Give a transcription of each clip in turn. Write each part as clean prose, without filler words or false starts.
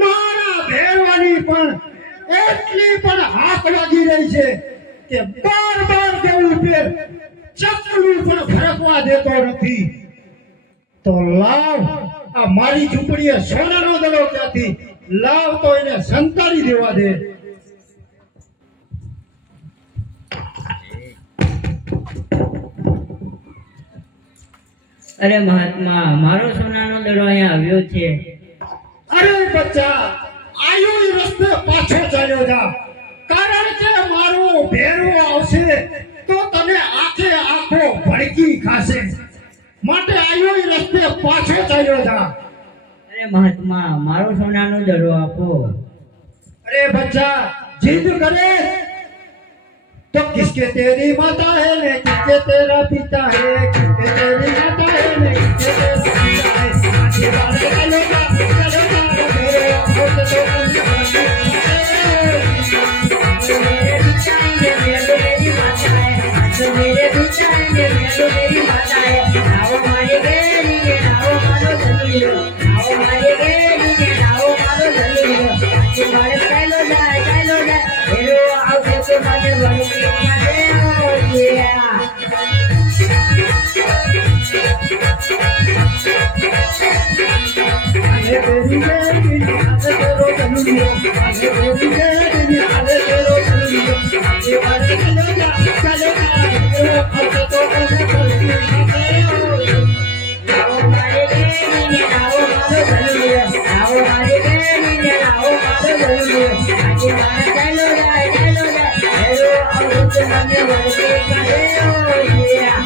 મારા ભેરવાની પણ એટલી પણ હાથ લાગી રહી છે કે બાર બાર જેવું પેર ચકલું પણ ફરકવા દેતો નથી. તો લાવ આ મારી ઝૂંપડીએ સોનાનો દડો ક્યાંથી લાવ, તો એને સંતાડી દેવા દે. અરે મહાત્મા, મારો સોનાનો દડો અહીંયા આવ્યો છે. અરે બચ્ચા, આયો એ રસ્તે પાછો ચાલ્યો જા, કારણ કે મારો ભેરો આવશે તો તને આખે આખો ભડકી ખાશે. માટે આયો એ રસ્તે પાછો ચાલ્યો જા. અરે મહાત્મા, મારો સોનાનો દડો આપો. અરે બચ્ચા, जिद करे तो किसके तेरी माता है ने किसके तेरा पिता है, किसके तेरी माता है ने किसके तेरा पिता है. आगे बात चलेगा चलेगा मेरे आंखों से तो मेरे पिता है, मेरी माता है. मेरे पिता है, मेरी माता है. आओ मारे गेली के आओ मारो धनियो, आओ मारे गेली के आओ मारो धनियो. आज मारे पहलो जाए हेलो आओ देखो मारे बड़ी मारे हो गया. आगे तेरी गेली आगे तेरो धनियो, आगे तेरी गेली आगे तेरो धनियो. आगे बात चलेगा चलेगा मेरे आंखों से तो आओ मारे गेली के आओ मारो धनियो, आओ मारे गेली के आओ मारो धनियो. आज मारे हेलो आओ देखो मारे बड़ी मारे हो गया.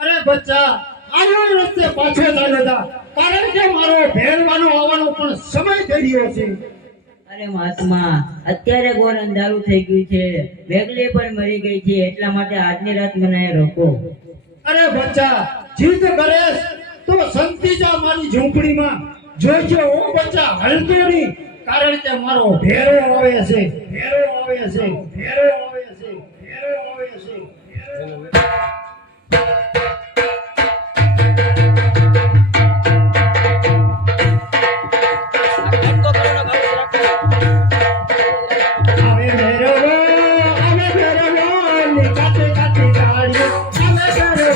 અરે બચ્ચા, આયો રસ્તે પાછો ચાલ્યો જા, કારણ કે મારો ભેરવાનો આવવાનો પણ સમય થઈ રહ્યો છે. અરે મહાત્મા, અત્યારે ઘોર અંધારું થઈ ગયું છે, વેગલે પણ મરી ગઈ છે, એટલા માટે આજની રાત મને રોકો. અરે બચ્ચા, જીદ કરેશ તો સંતી જા મારી ઝૂંપડીમાં. જોઈજો ઓ બચ્ચા, હલતો નહીં, કારણ કે મારો ભેરો આવે છે, ભેરો આવે છે, ભેરો આવે છે, ભેરો આવે છે. આવે ભેરો, આવે ભેરો, ની કાતે કાતે ગાડીઓ, આવે ભેરો.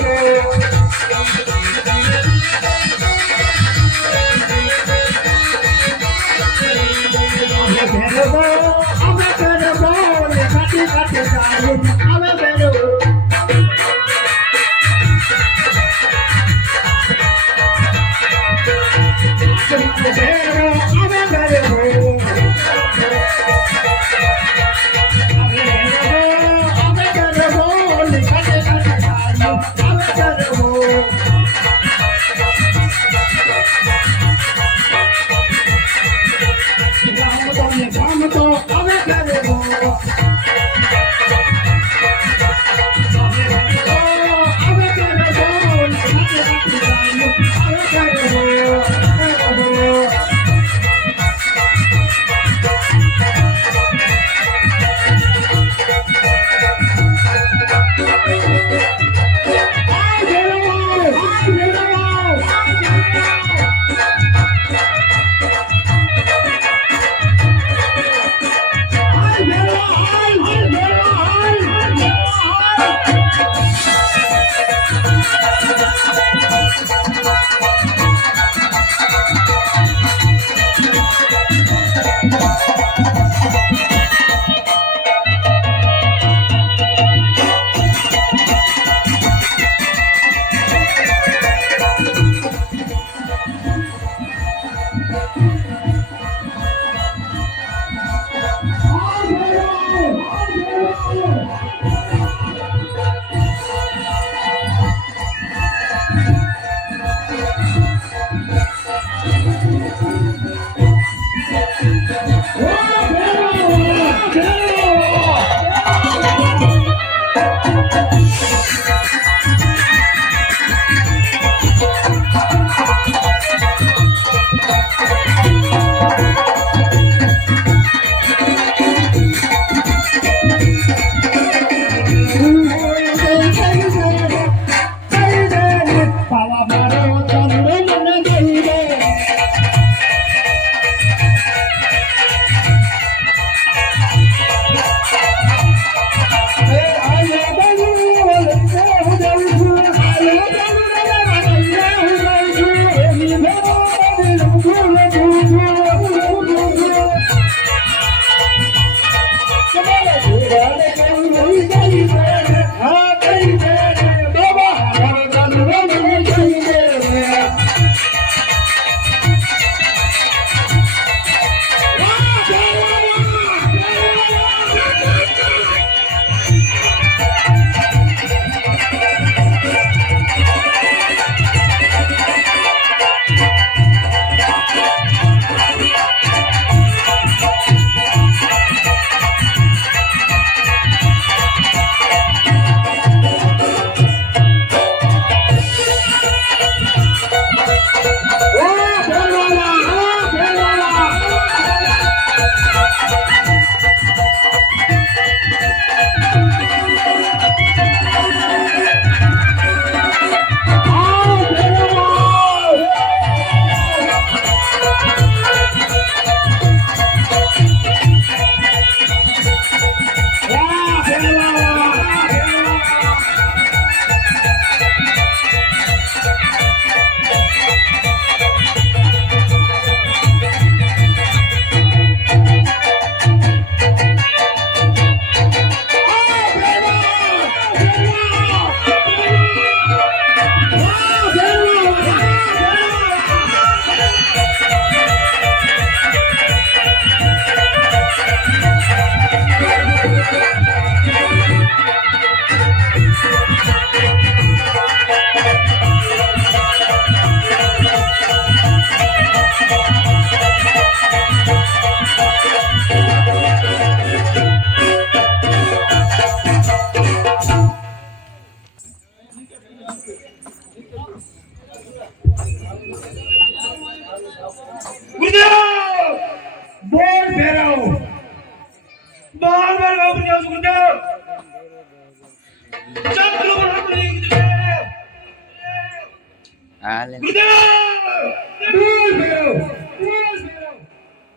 હાલે બોલ ભેરવ, બોલ ભેરવ.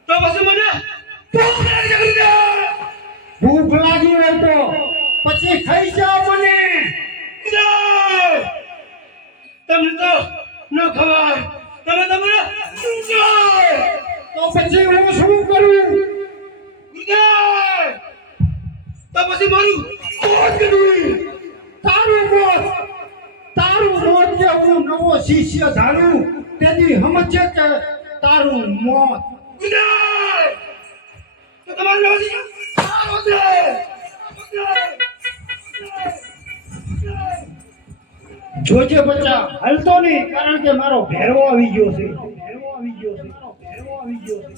તો પછી મને ભૂખ લાગી છે ગુરુદેવ. ભૂખ લાગી હોય તો પછી ખાઈ જાઓ મને. ગુરુદેવ તમને તો ન ખબર, તમે તમારે તો પછી હું શું કરું? ગુરુદેવ તો પછી મારું મોત કર્યું. તારું મોત કે હું નવો શિષ્ય ધારું તેથી સમજે કે તારું મોત. ગુરુદેવ તો તમારું નામ છે સારો છે. જોજે બચ્ચા, હલતો નહીં કારણ કે મારો ભેરવો આવી ગયો છે. ભેરવો આવી ગયો છે. ભેરવો આવી ગયો છે.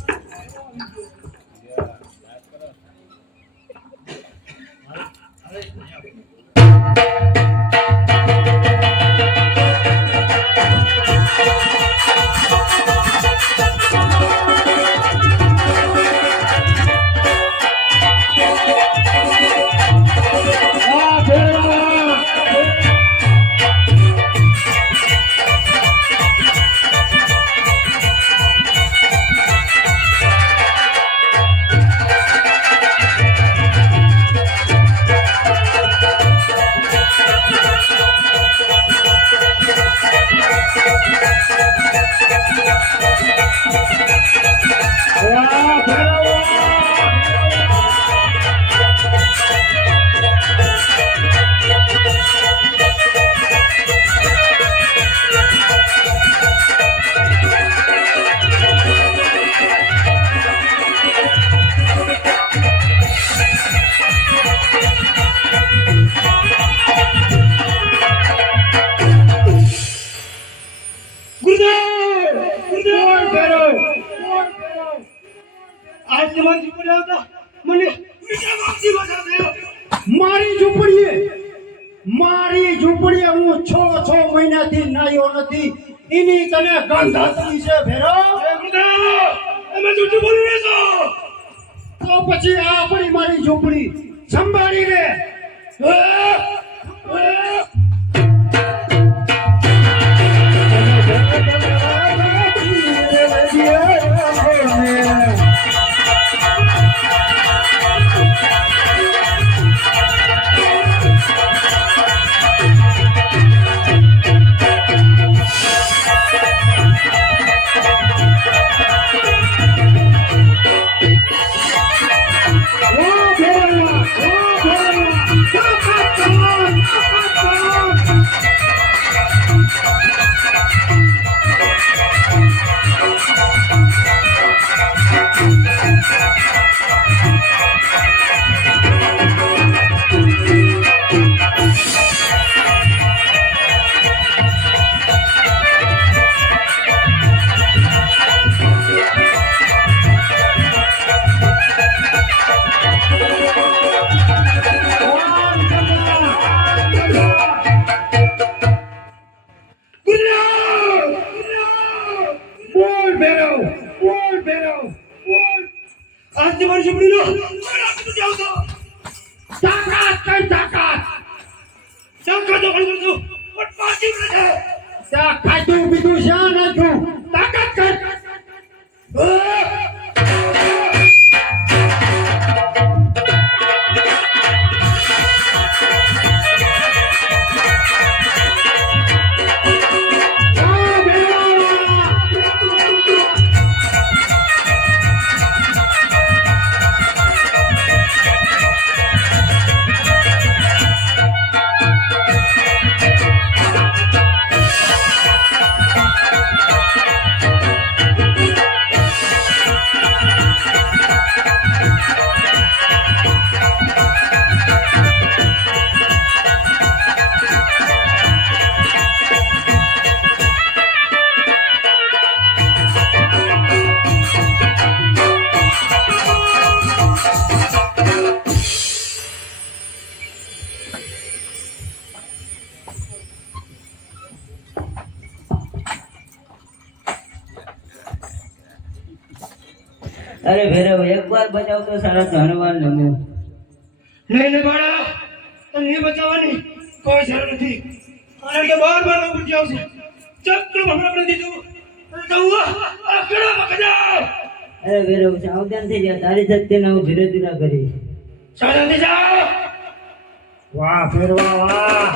આ ભેરવા વાહ ભેરવા. ગુરુદેવ બોલ ભેરવ. આજ તમારી ઝૂંપડી આવતા મને મીઠા માગી બચા થયો. મારી ઝૂંપડીએ હું 6 મહિનાથી નાયો નથી. એની તને ગંધ હતી છે ભેરવ. ગુરુદેવ તમે જૂઠું બોલી રહ્યા છો. તો પછી આ આપણી મારી ઝૂંપડી સંભાળી લે. બોલ ભેરવ, બોલ ભેરવ, બોલ. આજ તમારી ઝૂંપડીનો મારા નથી આવતો. તાકાત કઈ તાકાત. શંકા તો કરી દઉં પણ પાછી પડે. ત્યાં ખાધું પીધું શા નાખ્યું? તાકાત કઈ. અરે ભેરવ એકવાર બચાવ તો સારા ધનવાન નમો. નહીં ને બાળા તમને બચાવવાની કોઈ જરૂર નથી કારણ કે બાર ઉપર આવશે ચક્કર હમણાં કરી દીધું તો આ કેળા મગજા અરે વેરો સાવધાન થઈ જા, તારી શક્તિને હું ધીરે ધીરે કરીશ. સાવધાન થઈ જાઓ. વાહ ભેરવા વાહ.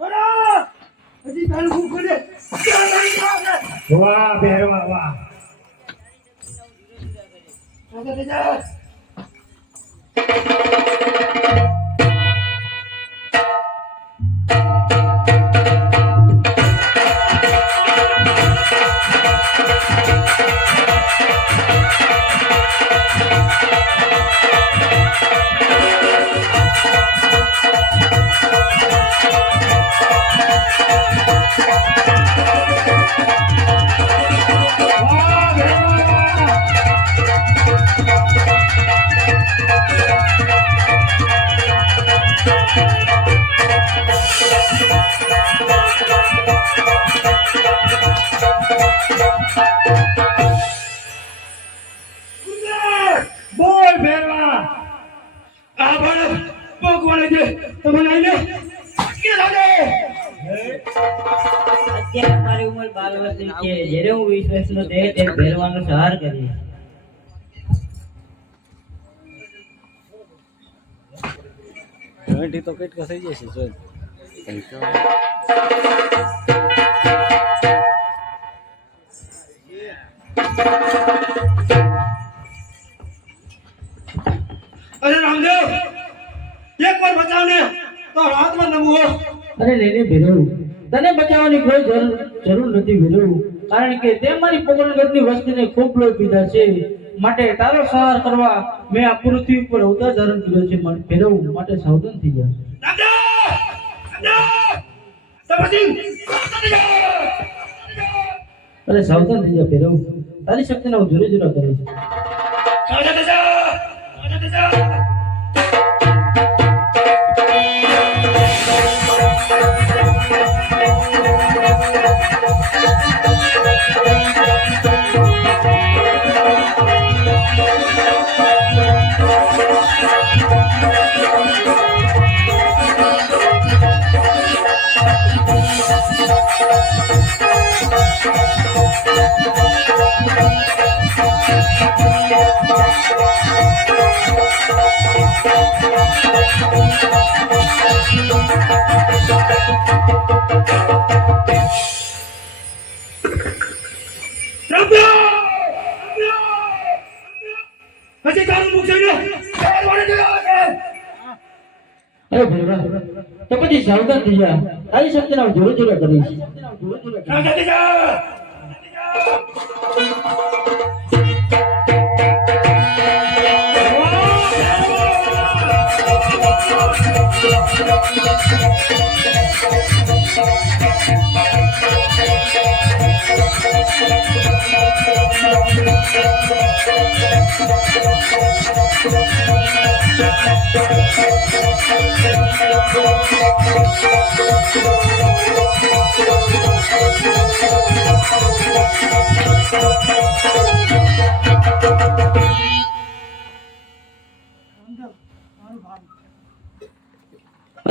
બરા હજી તારું ખૂબ કરે ક્યાં લઈ જાવ વાહ ભેરવા વાહ. સાવધાન થઈ જાઓ. વાહ ભેરવા વાહ. બોલ ભેરવા. આ બાળક ભગવાને જે તમને આઈને કે લાગે અત્યારે મારી ઉંમર 12 વર્ષની છે. જ્યારે હું 20 વર્ષનો થઈશ ત્યારે ભેરવાનો સહાર કરીશ. જોઈન્ટ તો કેટલા થઈ જશે જોઈન્ટ અરે રામદેવ એક વાર બચાવને તો હાથમાં નમવો. અરે લેને ભેરવ, તને બચાવવાની કોઈ જરૂર નથી ભેરવ, કારણ કે તે મારી પોકરણગઢની વસ્તીને ખૂબ લોહી પીધા છે. માટે તારો સહાર કરવા મેં આ પૃથ્વી ઉપર અવતાર ધારણ કર્યો છે. ભેરવ, માટે સાવધાન થઈ જા. અરે સાવધાન થઈ જા ભેરવ, તારી શક્તિને હું જોડે જોડે કરીશ. હજી તારું મુખ જોઈને અરે ભેરવા, તો પછી સાવધાન થઈ જા, તારી શક્તિને હું જોડે જોડે કરીશ.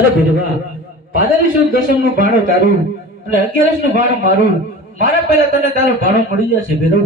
અરે ભેરવા, પાદારી સુદ દશમ નું ભાણું તારું અને 11 નું ભાણું મારું. મારા પહેલા તને તારું ભાણું મળી જશે ભેરવ.